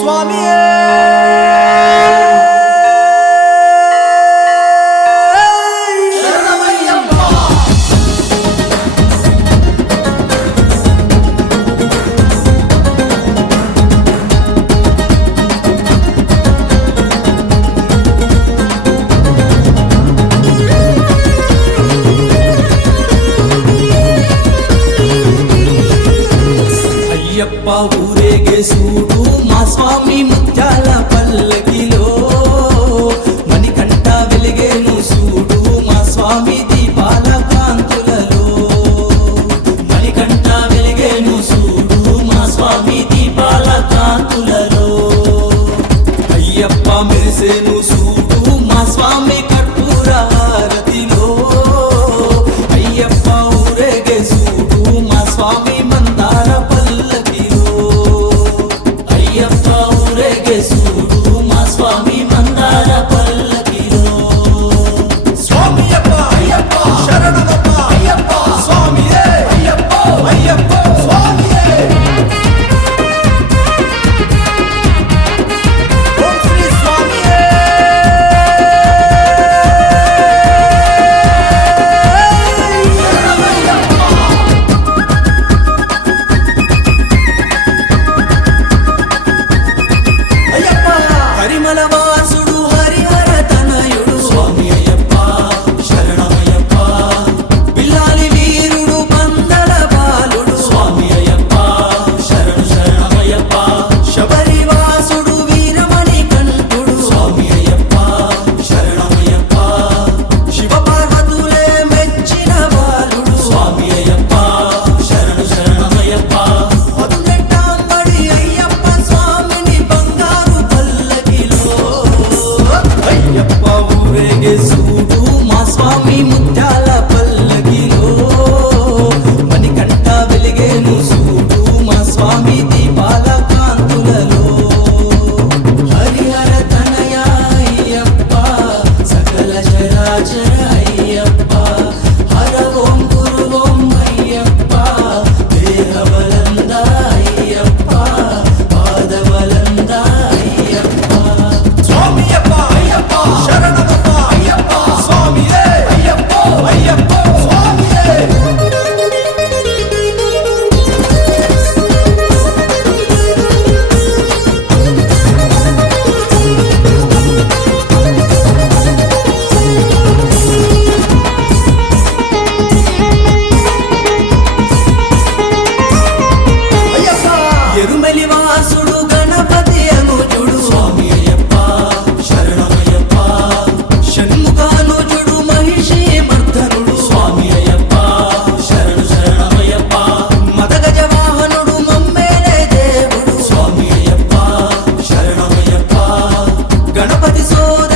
స్వామియే అయ్యప్ప ఊరేగే సూడు మా స్వామి ముత్యాల పల్లకిలో మణికంఠ వెలిగేను సూడు మా స్వామి దీపాల కాంతులలో మణికంఠ వెలిగేను సూడు మా స్వామి దీపాల కాంతులలో అయ్యప్ప మెరిసేను సూడు మా స్వామి కర్పూర హారతిలో అయ్యప్ప ఊరేగే సూడు మా స్వామి మందార సూడు మా స్వామి మందార పల్లకిలో స్వామి అయ్యప్ప శరణమప్ప అయ్యప్ప స్వామియే అయ్యప్ప అయ్యప్ప స్వామియే ఓం శ్రీ స్వామియే హరిమలవాసుడు హరిహర తనయుడు స్వామి అయ్యప్ప శరణమయ్యప్ప బిల్లాలి వీరుడు పందల బాలుడు స్వామి అయ్యప్ప శరణమయ్యప్ప శబరివాసుడు వీరమణి కంఠుడు స్వామి అయ్యప్ప శరణమయ్యప్ప శివ పార్వతులే మెచ్చిన బాలుడు స్వామి అయ్యప్ప శరణమయ్యప్ప పదునెట్టాంబడి అయ్యప్ప స్వామిని బంగారు అయ్యప్ప ఊరేగే సూడు మా స్వామి ముత్యాల పల్లకిలో మణికంఠ వెలిగేను సూడు మా స్వామి దీపాల కాంతులలో హరిహర తనయ అయ్యప్ప సకల చరాచర అయ్యప్ప హర ఓం గురు ఓం అయ్యప్ప దేహబలంద అయ్యప్ప పాదబలంద అయ్యప్ప స్వామి అయ్యప్ప శరణమప్ప అయ్యప్ప స్వామియే అయ్యప్ప అయ్యప్ప స్వామియే ఎరుమెలి వాసుడు గణపతి అనుజుడు స్వామి అయ్యప్ప శరణమయ్యప్ప షణ్ముఖానుజుడు మహిషి మర్దనుడు స్వామి అయ్యప్ప శరణమయ్యప్ప మదగజ వాహనుడు మమ్మేలే దేవుడు స్వామి అయ్యప్ప శరణమయ్యప్ప గణపతి సోదరుడు